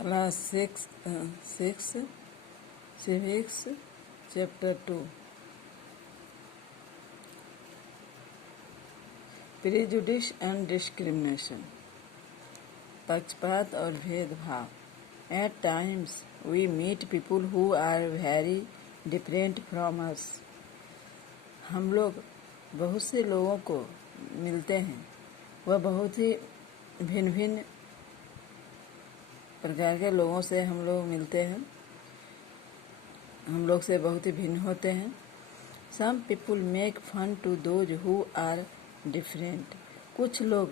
Class 6 Civics Chapter 2 Prejudice and Discrimination पक्षपात और भेदभाव. At times we meet people who are very different from us. हम लोग बहुत से लोगों को मिलते हैं, वह बहुत ही भिन्न भिन्न प्रकार के लोगों से हम लोग मिलते हैं, हम लोग से बहुत ही भिन्न होते हैं. Some people make fun to those who are different. कुछ लोग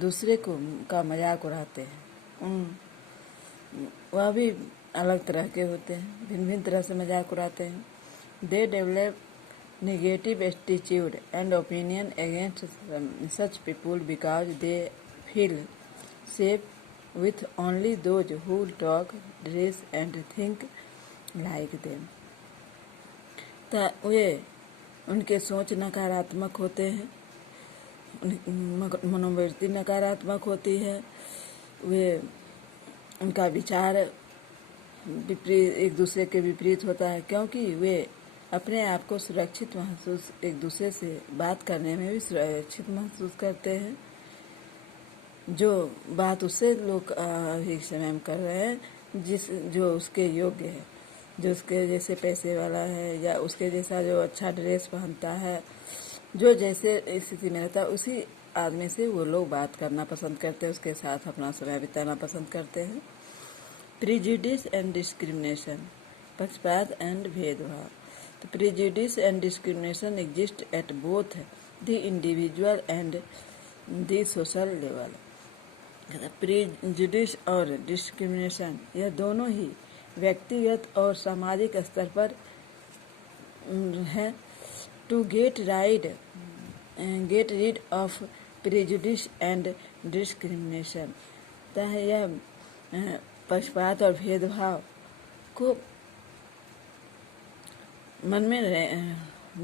दूसरे का मजाक उड़ाते हैं, वह भी अलग तरह के होते हैं, भिन्न भिन्न तरह से मजाक उड़ाते हैं. They develop negative attitude and opinion against such people because they feel safe with only those who talk, dress and think like them. वे उनके सोच नकारात्मक होते हैं, मनोवृत्ति नकारात्मक होती है, वे उनका विचार एक दूसरे के विपरीत होता है, क्योंकि वे अपने आप को सुरक्षित महसूस एक दूसरे से बात करने में भी सुरक्षित महसूस करते हैं. जो बात उससे लोग इस समय में कर रहे हैं जो उसके योग्य है, जो उसके जैसे पैसे वाला है या उसके जैसा जो अच्छा ड्रेस पहनता है, जो जैसे स्थिति में रहता है, उसी आदमी से वो लोग बात करना पसंद करते हैं, उसके साथ अपना समय बिताना पसंद करते हैं. प्रिजुडिस एंड डिस्क्रिमिनेशन पक्षपात एंड भेदभाव. तो prejudice and discrimination exist at both the individual and the social level. Prejudice और डिस्क्रिमिनेशन यह दोनों ही व्यक्तिगत और सामाजिक स्तर पर है. To get rid of prejudice and discrimination. यह पक्षपात और भेदभाव को मन में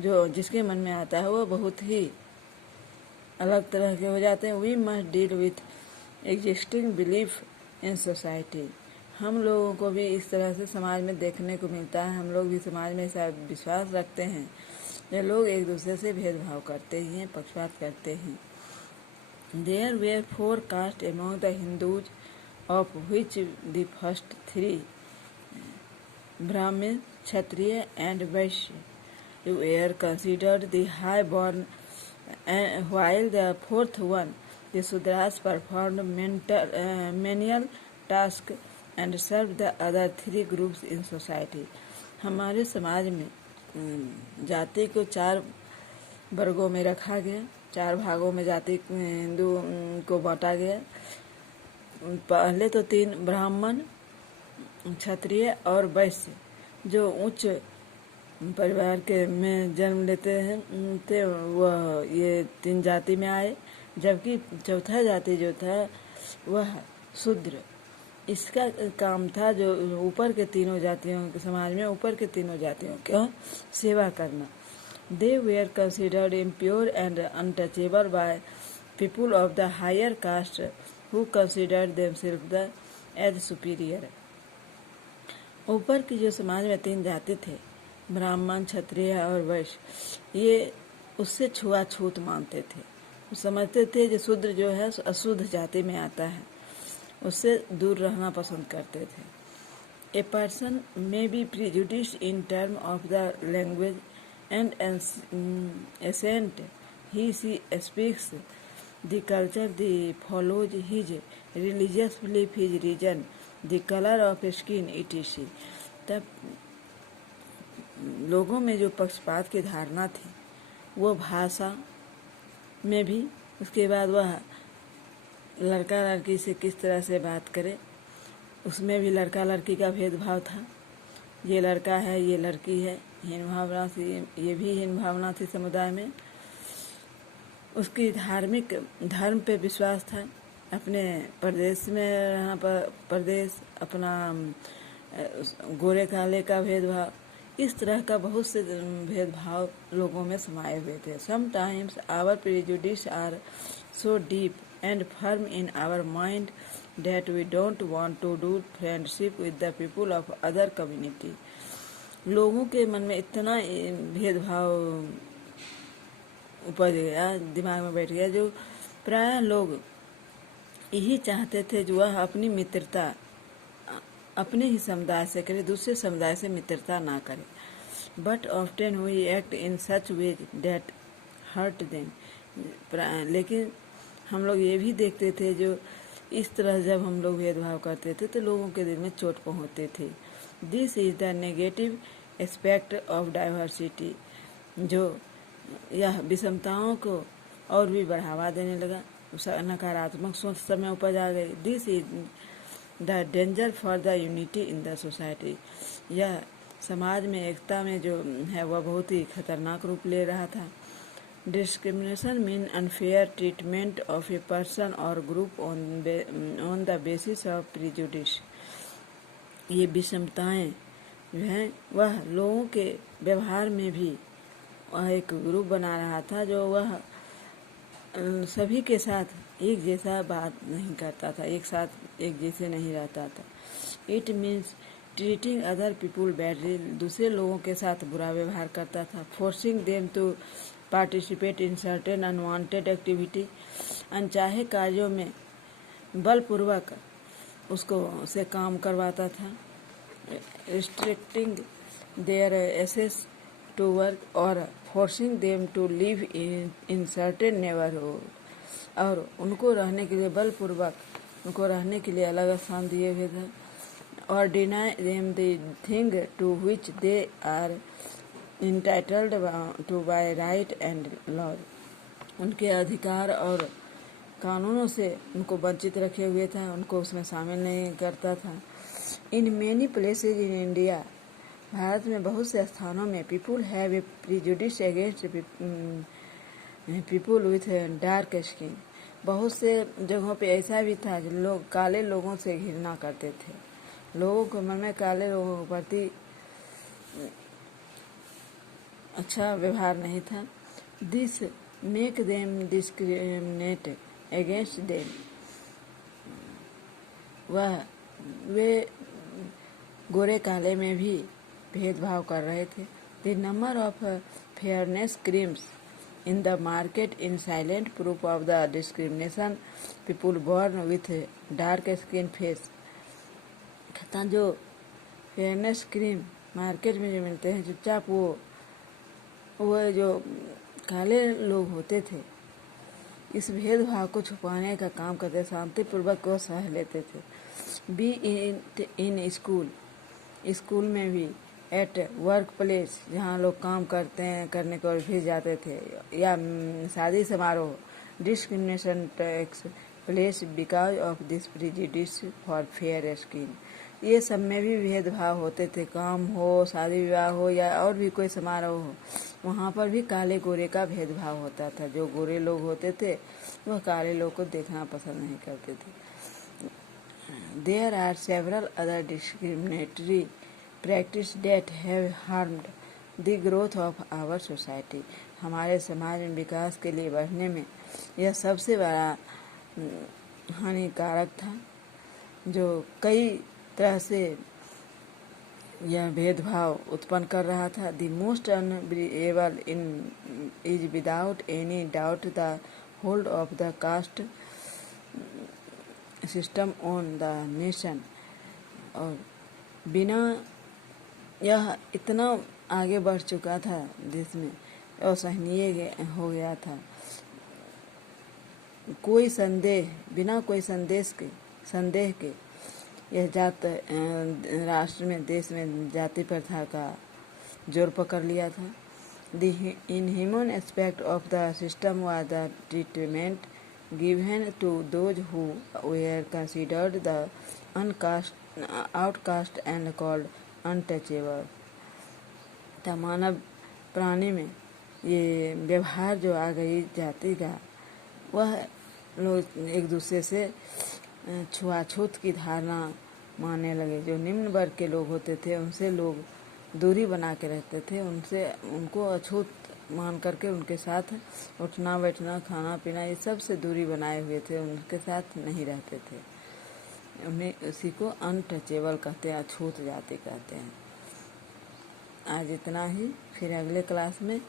जो जिसके मन में आता है वो बहुत ही अलग तरह के हो जाते हैं. We must deal with existing belief in society. हम लोगों को भी इस तरह से समाज में देखने को मिलता है, हम लोग भी समाज में ऐसा विश्वास रखते हैं, ये लोग एक दूसरे से भेदभाव करते ही हैं, पक्षपात करते हैं. There were 4 caste among the Hindus of which the first 3 Brahmin, Kshatriya and Vaishya were considered the high-born, while the 4th one, the Sudras, performed menial tasks and served the other 3 groups in society. हमारे समाज में जाति को 4 वर्गों में रखा गया, 4 भागों में जाति हिंदू को बांटा गया. पहले तो 3 ब्राह्मण, क्षत्रिय और वैश्य जो उच्च परिवार के में जन्म लेते हैं वह ये 3 जाति में आए, जबकि चौथा जाति जो था वह शूद्र. इसका काम था जो ऊपर के तीनों जातियों के समाज में ऊपर के तीनों जातियों की सेवा करना. They were considered impure and untouchable by people of the higher caste who considered themselves as superior. ऊपर की जो समाज में 3 जाति थे, ब्राह्मण, क्षत्रिय और वैश्य, ये उससे छुआछूत मानते थे, समझते थे जो शूद्र जो है अशुद्ध जाति में आता है, उससे दूर रहना पसंद करते थे. A person may be prejudice in term of the language and accent he she speaks, the culture, the follows his religious belief, his region, the color of skin, etc. तब लोगों में जो पक्षपात की धारणा थी वो भाषा में भी, उसके बाद वह लड़का लड़की से किस तरह से बात करे उसमें भी लड़का लड़की का भेदभाव था. ये लड़का है, ये लड़की है, हीन भावना थी, ये भी हीन भावना थी समुदाय में. उसकी धर्म पे विश्वास था, अपने प्रदेश में रहना प्रदेश, अपना गोरे काले का भेदभाव, इस तरह का बहुत से भेदभाव लोगों में समाये हुए थे. Sometimes our prejudice are so deep and firm in our mind that we don't want to do friendship with the people of other community. लोगों के मन में इतना भेदभाव उपज गया, दिमाग में बैठ गया, जो प्राय लोग यही चाहते थे जो वह अपनी मित्रता अपने ही समुदाय से करे, दूसरे समुदाय से मित्रता ना करे. But often we act in such ways that hurt them. लेकिन हम लोग ये भी देखते थे जो इस तरह जब हम लोग भेदभाव करते थे तो लोगों के दिल में चोट पहुँचते थे. This is the negative aspect of diversity. जो यह विषमताओं को और भी बढ़ावा देने लगा, नकारात्मक सोच समय उपज आ गई. This is the danger for the unity in the society. यह समाज में एकता में जो है वह बहुत ही खतरनाक रूप ले रहा था. Discrimination mean unfair treatment of a person और group on the basis of prejudice. ये विषमताएं जो हैं वह लोगों के व्यवहार में भी वह एक ग्रुप बना रहा था, जो वह सभी के साथ एक जैसा बात नहीं करता था, एक साथ एक जैसे नहीं रहता था. It means treating other people badly. दूसरे लोगों के साथ बुरा व्यवहार करता था. Forcing them to participate in certain unwanted activity. अनचाहे कार्यों में बलपूर्वक उसको से काम करवाता था. Restricting their access to work और forcing them to live in certain neighbourhood. और उनको रहने के लिए बलपूर्वक उनको रहने के लिए अलग स्थान दिए हुए थे. और deny them the thing to which they are entitled to by right and law. उनके अधिकार और कानूनों से उनको वंचित रखे हुए था, उनको उसमें शामिल नहीं करता था. In many places in India. Bharat में बहुत से स्थानों में people have a prejudice against people with dark skin. बहुत से जगहों पे ऐसा भी था जो लोग काले लोगों से घृणा करते थे. लोगों के मन में काले लोगों के प्रति अच्छा व्यवहार नहीं था. This make them discriminate against them. वे गोरे काले में भी भेदभाव कर रहे थे. The number of fairness creams in the market in silent proof of the discrimination people born with dark skin face. कहता जो फेयरनेस क्रीम मार्केट में जो मिलते हैं, चुपचाप वो जो काले लोग होते थे इस भेदभाव को छुपाने का काम करते, शांतिपूर्वक को सह लेते थे. बी इन स्कूल में भी, एट वर्क प्लेस जहाँ लोग काम करने को भी जाते थे, या शादी समारोह. Discrimination takes place because of this prejudice for fair skin. ये सब में भी भेदभाव होते थे. काम हो, शादी विवाह हो या और भी कोई समारोह हो, वहाँ पर भी काले गोरे का भेदभाव होता था. जो गोरे लोग होते थे वह काले लोग को देखना पसंद नहीं करते थे. There are several other discriminatory practices that have harmed the growth of our society. हमारे समाज में विकास के लिए बढ़ने में यह सबसे बड़ा हानिकारक था, जो कई तरह से यह भेदभाव उत्पन्न कर रहा था. The most unbearable is without any doubt the hold of the caste system on the nation. और बिना यह इतना आगे बढ़ चुका था देश में, असहनीय हो गया था. कोई बिना कोई संदेह के यह राष्ट्र में, देश में जाति प्रथा का जोर पकड़ लिया था. The inhuman aspect of the system was the treatment given to those who were considered the outcast and called untouchable. मानव प्राणी में ये व्यवहार जो आ गई जाति का, वह लोग एक दूसरे से छुआछूत की धारणा मानने लगे. जो निम्न वर्ग के लोग होते थे उनसे लोग दूरी बना के रहते थे, उनको अछूत मान करके उनके साथ उठना बैठना खाना पीना ये सब से दूरी बनाए हुए थे, उनके साथ नहीं रहते थे। उन्हें उसी को अनटचेबल कहते हैं, अछूत जाति कहते हैं। आज इतना ही, फिर अगले क्लास में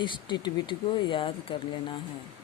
इस टिटबिट को याद कर लेना है।